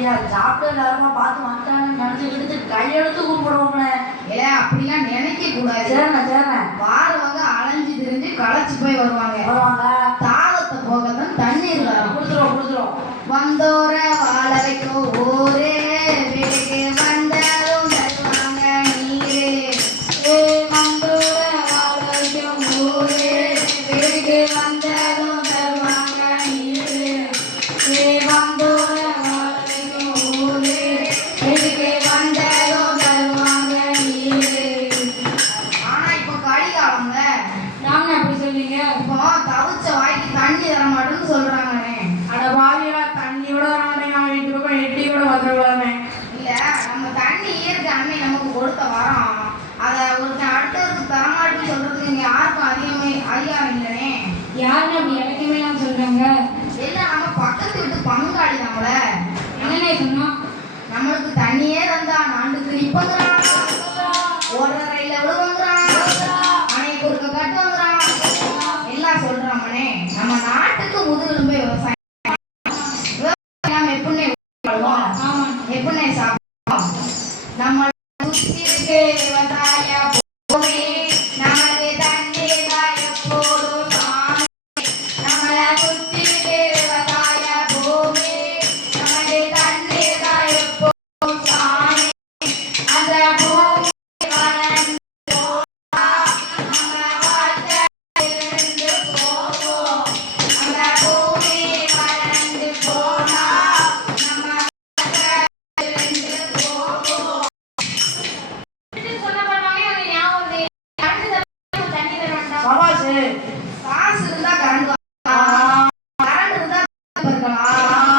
ஐயா சாப்பிட்டு நேரமா பார்த்து வந்துட்டாங்கன்னு நினைச்சு கையெழுத்து கூப்பிடுவோம்ல. ஏ அப்படிலாம் நினைக்க கூடாது. சரிண்ணா சரிண்ணா. வாரவங்க அலைஞ்சு திரிஞ்சு களைச்சு போய் வருவாங்க. தாகத்தை போகத்தான் தண்ணீர் வரும். கொடுத்துரும். வந்தோர வாழ வைக்கும் ஊரே வீட்டுக்கு வந்தாலும் தருவாங்க நீரே. வந்தோர வாழ வைக்கும் ஊரே வீட்டுக்கு வந்தாலும் தருவாங்க நீரே. வந்தோர வாழ வைக்கும் ஊரே வீட்டுக்கு வந்தாலும் தருவாங்க நீரே. ஆனா இப்ப கலிகாலம்ல நாங்க அப்படி சொல்றீங்க. இப்போ தவிச்ச வாய்க்கு தண்ணி தர மாட்டேன்னு சொல்றாங்கண்ணே. அட வாயிலா தண்ணியோட வர மாட்டேங்க. அவன் வீட்டு பக்கம் எட்டியோட வந்துடுவாங்க. இல்ல நம்ம தண்ணி இயற்கை அம்மை நமக்கு கொடுத்த வரோம். அதை ஒருத்தன் அடுத்தவருக்கு தரமாட்டுன்னு சொல்றதுக்கு இங்க யாருக்கும் அதிகாரம் இல்லைனே. யாருன்னு அப்படி எனக்குமே நான் சொல்றாங்க. எல்லாம் நம்ம பக்கத்து வீட்டு பங்காளி நம்மள என்னன்னே சொன்னோம். நம்மளுக்கு தண்ணியே தந்தா நாண்டுக்கு இப்பங்கிறான், ஓடுறையில விழுவுங்கிறான், அணை குறுக்க கட்டுங்கிறான், எல்லாம் சொல்றாமனே. நம்ம நாட்டுக்கு முதுகெலும்பே விவசாயம். எப்படின்னே சாப்பிடுவோம். நம்ம சுத்தி இருக்கு விவசாய பூமி, நமக்கு தண்ணீர் வாய போடும் சாமி. நம்மளை சுத்தி இருக்கு விவசாய பூமி, நமக்கு தண்ணீர் வாய போடும் சாமி. அந்த பூமி வளர்ந்து போனா நம்ம வாழ்க்கை இருந்து போகும். அந்த பூமி வளர்ந்து போனா நம்ம காசு இருந்தா கரண்ட் கரண்ட் இருந்தா இருக்கலாம்.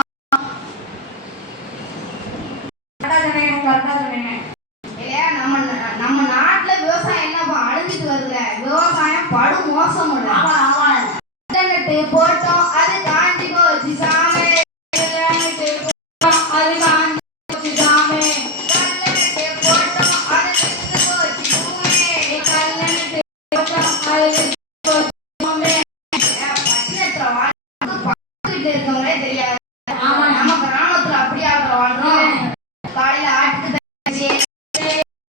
நம்ம நாட்டுல விவசாயம் என்ன அழிஞ்சிட்டு வருதுல. விவசாயம் படு மோசம் போட்டோம் அது காஞ்சி போச்சு சாமி. அது காஞ்சி போச்சு சாமி. கல்லெட்டு போட்டோம் அது செத்து போச்சு பூமி. கல்லெட்டு போட்டோம் அது இருக்கவங்களே தெரியாது. நம்ம கிராமத்துல அப்படியே வாழ்றோம். காலையில ஆட்டுக்கு தண்ணி வச்சு,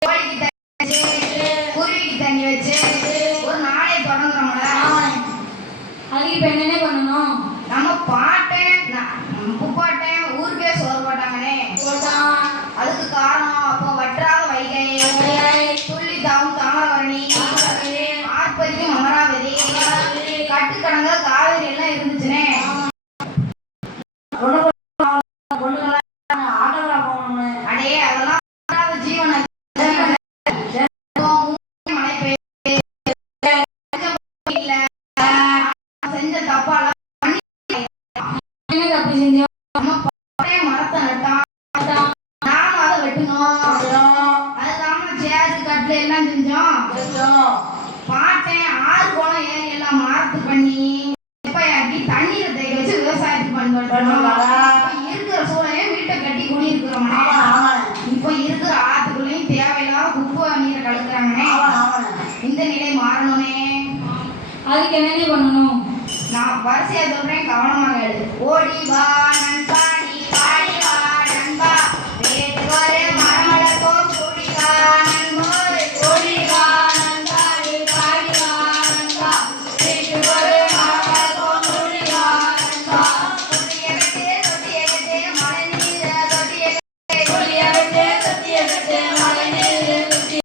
கோழிக்கு தண்ணி வச்சு, குருவிக்கு தண்ணி வச்சு ஒரு நாளை தொடங்குறோம்ல. அதுக்கு இப்ப என்னென்ன பண்ணணும்? நம்ம பாட்டேன் முப்பாட்டேன் ஊருக்கே சோறு போட்டாங்கன்னே. அதுக்கு காரணம் அப்போ வற்றாத வைகை, துள்ளி தாவும் தாமிரபரணி, ஆர்ப்பரிக்கும் அமராவதி, கட்டுக்கடங்க காவேரி எல்லாம் இருந்துச்சுனே. அடே அதெல்லாம் ஜீவன மழை பெய்ய செஞ்ச தப்பால அப்படி செஞ்சோம். நம்ம மரத்தை நட்டான், நாம அதை வெட்டணும். அதுக்காம சேரு கட்டுல எல்லாம் செஞ்சோம். பாட்டேன் ஆறு குளம் ஏரி எல்லாம் மார்த்து பண்ணி குப்பையாக்கி தண்ணீரை தேக்க வச்சு விவசாயத்துக்கு பண்ணுவோம். இருக்கிற சூழலையே வீட்டை கட்டி குடியிருக்கிறோம். இப்போ இருக்கிற ஆத்துக்குள்ளேயும் தேவையில்லாத குப்பை நீரை கலக்குறாங்கன்னே. இந்த நிலை மாறணும்னே. அதுக்கு என்னென்ன பண்ணணும்? நான் வரிசையா சொல்றேன், கவனமாக எழுது. ஓடி வா நண்பா நீ பாடி வா நண்பா, வேட்டு ஒரு மரமளக்கும் கூடி வா நண்போய். ஓடி வா நண்பா நீ பாடி வா நண்பா, வேட்டு ஒரு மரமளக்கும் கூடி வா நண்பா. தொட்டிய கட்டே மழை நீர தொட்டிய கட்டே, தொட்டிய கட்டே மழை நீர தொட்டிய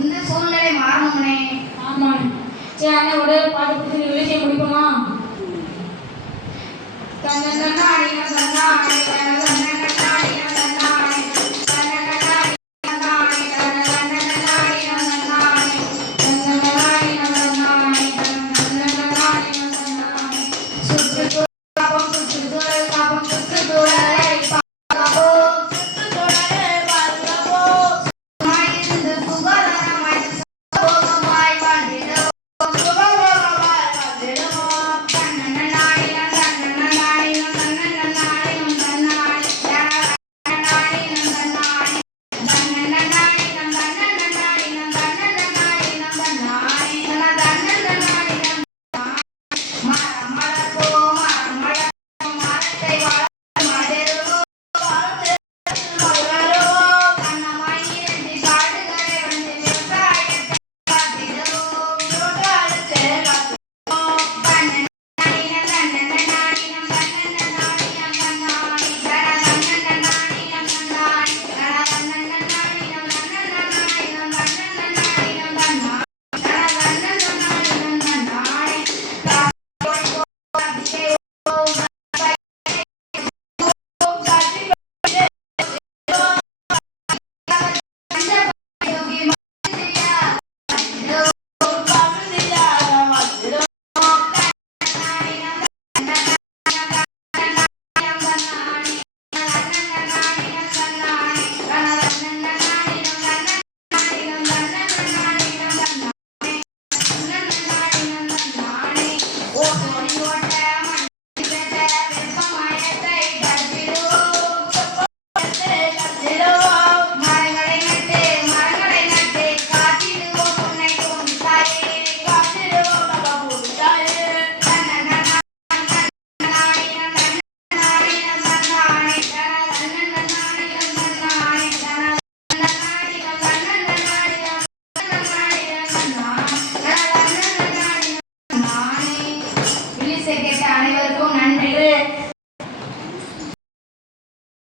இந்த சூழ்நிலை மாறணும்னே. ஆமாம். சரி அண்ணா ஒரே பாட்டு பிடிச்சி நிகழ்ச்சியை முடிப்போமா?